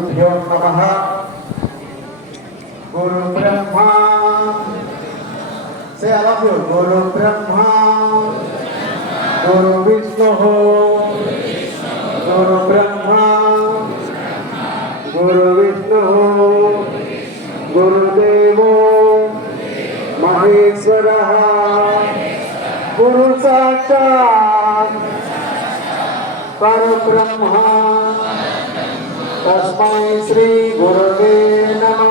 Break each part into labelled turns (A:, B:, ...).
A: गुरुभ्यो नमः। गुरु ब्रह्मा से you गुरु ब्रह्मा गुरु विष्णु। गुरु ब्रह्मा गुरु विष्णु। गुरुदेवो। महेश्वरः। गुरु साक्षात्। परब्रह्मा। తస్మై శ్రీ గురువే నమ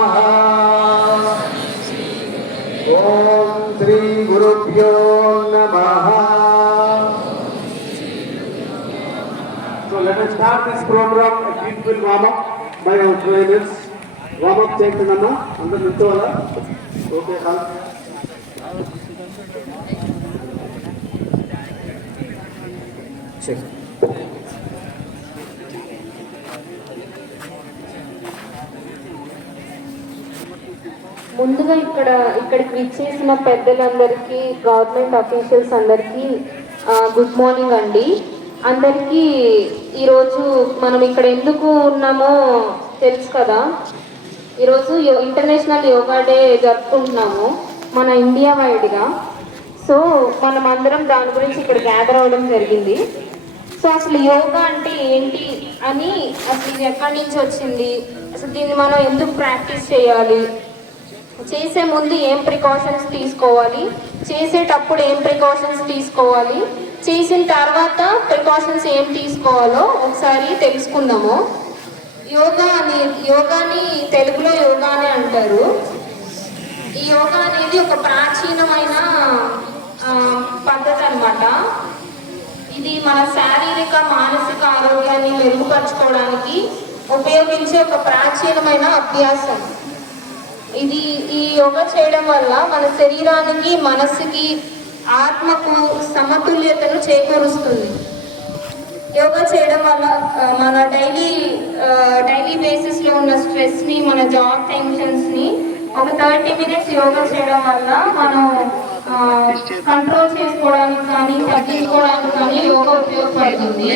A: ఓం శ్రీ గురుభ్యో నమ so let us start this program a beautiful warm up by our trainers warm up చేస్తున్నాము అందరూ నిల్చోవాలా ఓకే కాల్ చెక్
B: ముందుగా ఇక్కడ ఇక్కడికి విచ్చేసిన పెద్దలందరికీ గవర్నమెంట్ అఫీషియల్స్ అందరికీ గుడ్ మార్నింగ్ అండి. అందరికీ ఈరోజు మనం ఇక్కడ ఎందుకు ఉన్నామో తెలుసు కదా. ఈరోజు ఇంటర్నేషనల్ యోగా డే జరుపుకుంటున్నాము మన ఇండియా వైడ్గా. సో మనం అందరం దాని గురించి ఇక్కడ గ్యాదర్ అవ్వడం జరిగింది. సో అసలు యోగా అంటే ఏంటి అని అసలు ఇది ఎక్కడి నుంచి వచ్చింది? అసలు దీన్ని మనం ఎందుకు ప్రాక్టీస్ చేయాలి? చేసే ముందు ఏం ప్రికాషన్స్ తీసుకోవాలి? చేసేటప్పుడు ఏం ప్రికాషన్స్ తీసుకోవాలి? చేసిన తర్వాత ప్రికాషన్స్ ఏం తీసుకోవాలో ఒకసారి తెలుసుకుందాము. యోగా అనేది యోగాని తెలుగులో యోగా అని అంటారు. ఈ యోగా అనేది ఒక ప్రాచీనమైన పద్ధతి అనమాట ఇది మన శారీరక మానసిక ఆరోగ్యాన్ని మెరుగుపరచుకోవడానికి ఉపయోగించే ఒక ప్రాచీనమైన అభ్యాసం. ఇది యోగా చేయడం వల్ల మన శరీరానికి మనస్సుకి ఆత్మకు సమతుల్యతను చేకూరుస్తుంది. యోగా చేయడం వల్ల మన డైలీ డైలీ బేసిస్లో ఉన్న స్ట్రెస్ని మన జాబ్ టెన్షన్స్ని ఒక థర్టీ మినిట్స్ యోగా చేయడం వల్ల మనం కంట్రోల్ చేసుకోవడానికి కానీ తగ్గించుకోవడానికి కానీ యోగా ఉపయోగపడుతుంది.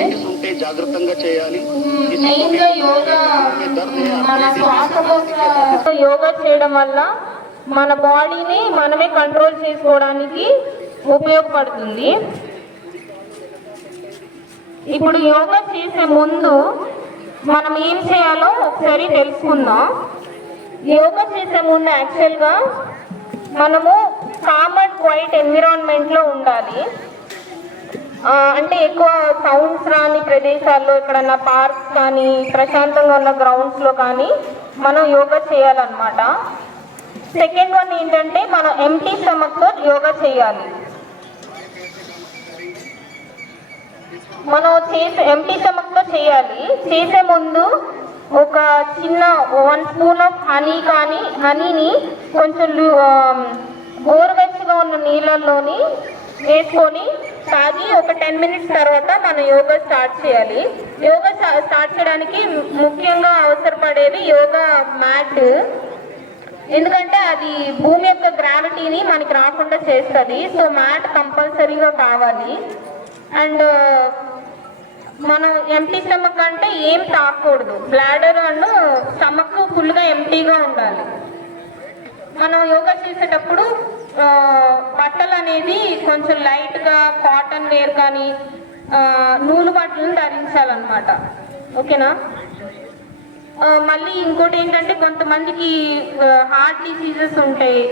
C: జాగ్రత్తగా చేయాలి.
B: మెయిన్గా యోగా మన శ్వాసకోశ యోగా చేయడం వల్ల మన బాడీని మనమే కంట్రోల్ చేసుకోవడానికి ఉపయోగపడుతుంది. ఇప్పుడు యోగా చేసే ముందు మనం ఏం చేయాలో ఒకసారి తెలుసుకుందాం. యోగా చేసే ముందు యాక్చువల్గా మనము కామ్ అండ్ క్వైట్ ఎన్విరాన్మెంట్లో ఉండాలి. అంటే ఎక్కువ సౌండ్స్ రాని ప్రదేశాల్లో ఎక్కడన్నా పార్క్స్ కానీ ప్రశాంతంగా ఉన్న గ్రౌండ్స్లో కానీ మనం యోగా చేయాలన్నమాట. సెకండ్ వన్ ఏంటంటే మనం ఎంటీ స్టమక్తో యోగా చేయాలి. మనం చేసే ఎంటీ స్టమక్తో చేయాలి. చేసే ముందు ఒక చిన్న వన్ స్పూన్ ఆఫ్ హనీ కానీ హనీని కొంచెం గోరువెచ్చగా ఉన్న నీళ్ళల్లోని వేసుకొని తాగి ఒక టెన్ మినిట్స్ తర్వాత మనం యోగా స్టార్ట్ చేయాలి. యోగా స్టార్ట్ చేయడానికి ముఖ్యంగా అవసరపడేది యోగా మ్యాట్ ఎందుకంటే అది భూమి యొక్క గ్రావిటీని మనకి రాకుండా చేస్తుంది. సో మ్యాట్ కంపల్సరీగా కావాలి. అండ్ మనం ఎంటీ స్టమక్ అంటే ఏం తాకూడదు. బ్లాడర్ అండ్ స్టమక్ ఫుల్గా ఎంటీగా ఉండాలి. మనం యోగా చేసేటప్పుడు బట్టలు అనేది కొంచెం లైట్గా కాటన్ వేర్ కానీ నూలు బట్టలను ధరించాలన్నమాట. ఓకేనా? మళ్ళీ ఇంకోటి ఏంటంటే కొంతమందికి హార్ట్ డిసీజెస్ ఉంటాయి.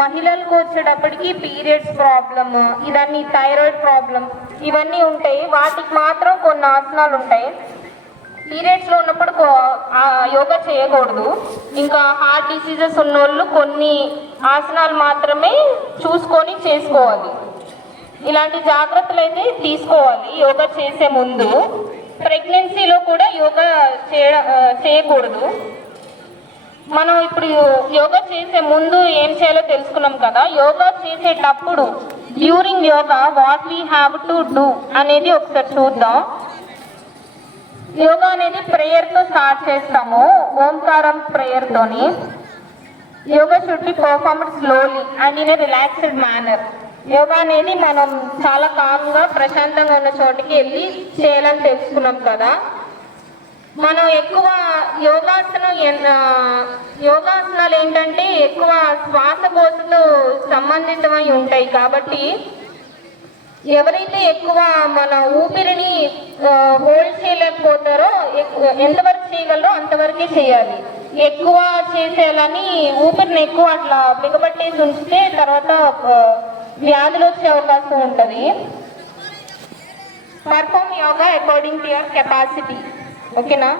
B: మహిళలకు వచ్చేటప్పటికి పీరియడ్స్ ప్రాబ్లమ్ ఇవన్నీ థైరాయిడ్ ప్రాబ్లం ఇవన్నీ ఉంటాయి. వాటికి మాత్రం కొన్ని ఆసనాలు ఉంటాయి. పీరియడ్స్లో ఉన్నప్పుడు యోగా చేయకూడదు. ఇంకా హార్ట్ డిసీజెస్ ఉన్నోళ్ళు కొన్ని ఆసనాలు మాత్రమే చూసుకొని చేసుకోవాలి. ఇలాంటి జాగ్రత్తలు అయితే తీసుకోవాలి. యోగా చేసే ముందు. ప్రెగ్నెన్సీలో కూడా యోగా చేయ చేయకూడదు. మనం ఇప్పుడు యోగా చేసే ముందు ఏం చేయాలో తెలుసుకున్నాం కదా. యోగా చేసేటప్పుడు during yoga what we have to do అనేది ఒకసారి చూద్దాం. యోగా అనేది ప్రేయర్తో స్టార్ట్ చేస్తాము ఓంకారం ప్రేయర్తోని. Yoga should be perform slowly and in relaxed manner. Yoga అనేది మనం చాలా కామ్గా ప్రశాంతంగా ఉన్న చోటికి వెళ్ళి చేయాలని తెలుసుకున్నాం కదా. మనం ఎక్కువ యోగాసనం యోగాసనాలు ఏంటంటే ఎక్కువ శ్వాసకోశతో సంబంధితమై ఉంటాయి కాబట్టి ఎవరైతే ఎక్కువ మన ఊపిరిని హోల్డ్ చేయలేకపోతారో ఎంతవరకు చేయగలరో అంతవరకే చేయాలి. ఎక్కువ చేసేయాలని ఊపిరిని ఎక్కువ అట్లా బిగబట్టేసి ఉంచితే తర్వాత వ్యాధులు వచ్చే అవకాశం ఉంటుంది perform yoga according to your capacity ఓకేనా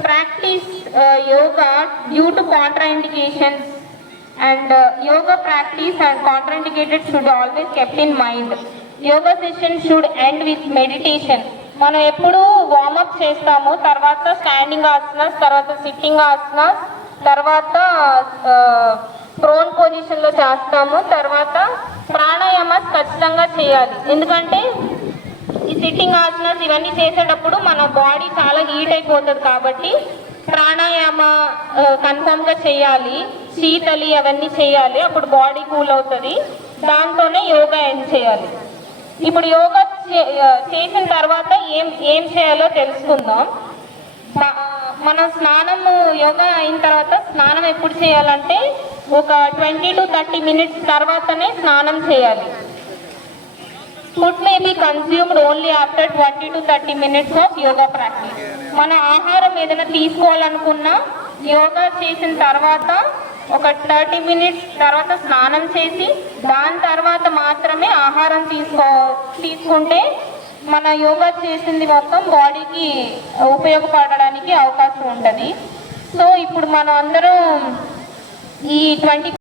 B: practice yoga due to contraindications and yoga practice and contraindicated should always kept in mind yoga session should end with meditation మనం ఎప్పుడు వార్మప్ చేస్తాము తర్వాత స్టాండింగ్ ఆసనాస్ తర్వాత సిట్టింగ్ ఆసనాస్ తర్వాత ప్రోన్ పొజిషన్లో చేస్తాము. తర్వాత ప్రాణాయామాస్ ఖచ్చితంగా చేయాలి. ఎందుకంటే ఈ సిట్టింగ్ ఆసనాస్ ఇవన్నీ చేసేటప్పుడు మన బాడీ చాలా హీట్ అయిపోతుంది కాబట్టి ప్రాణాయామ కన్ఫర్మ్గా చేయాలి. శీతలి అవన్నీ చేయాలి. అప్పుడు బాడీ కూల్ అవుతుంది. దాంతోనే యోగా ఎండ్ చేయాలి. ఇప్పుడు యోగా చే- చేసిన తర్వాత ఏం ఏం చేయాలో తెలుసుకుందాం. మనం స్నానము యోగా అయిన తర్వాత స్నానం ఎప్పుడు చేయాలంటే ఒక ట్వంటీ టు థర్టీ మినిట్స్ తర్వాతనే స్నానం చేయాలి. Food may be consumed only after twenty to thirty minutes of yoga practice. మన ఆహారం ఏదైనా తీసుకోవాలనుకున్నా యోగా చేసిన తర్వాత ఒక థర్టీ మినిట్స్ తర్వాత స్నానం చేసి దాని తర్వాత మాత్రమే ఆహారం తీసుకో తీసుకుంటే మన యోగా చేసింది మొత్తం బాడీకి ఉపయోగపడడానికి అవకాశం ఉంటుంది. సో ఇప్పుడు మనం అందరం ఈ ట్వంటీ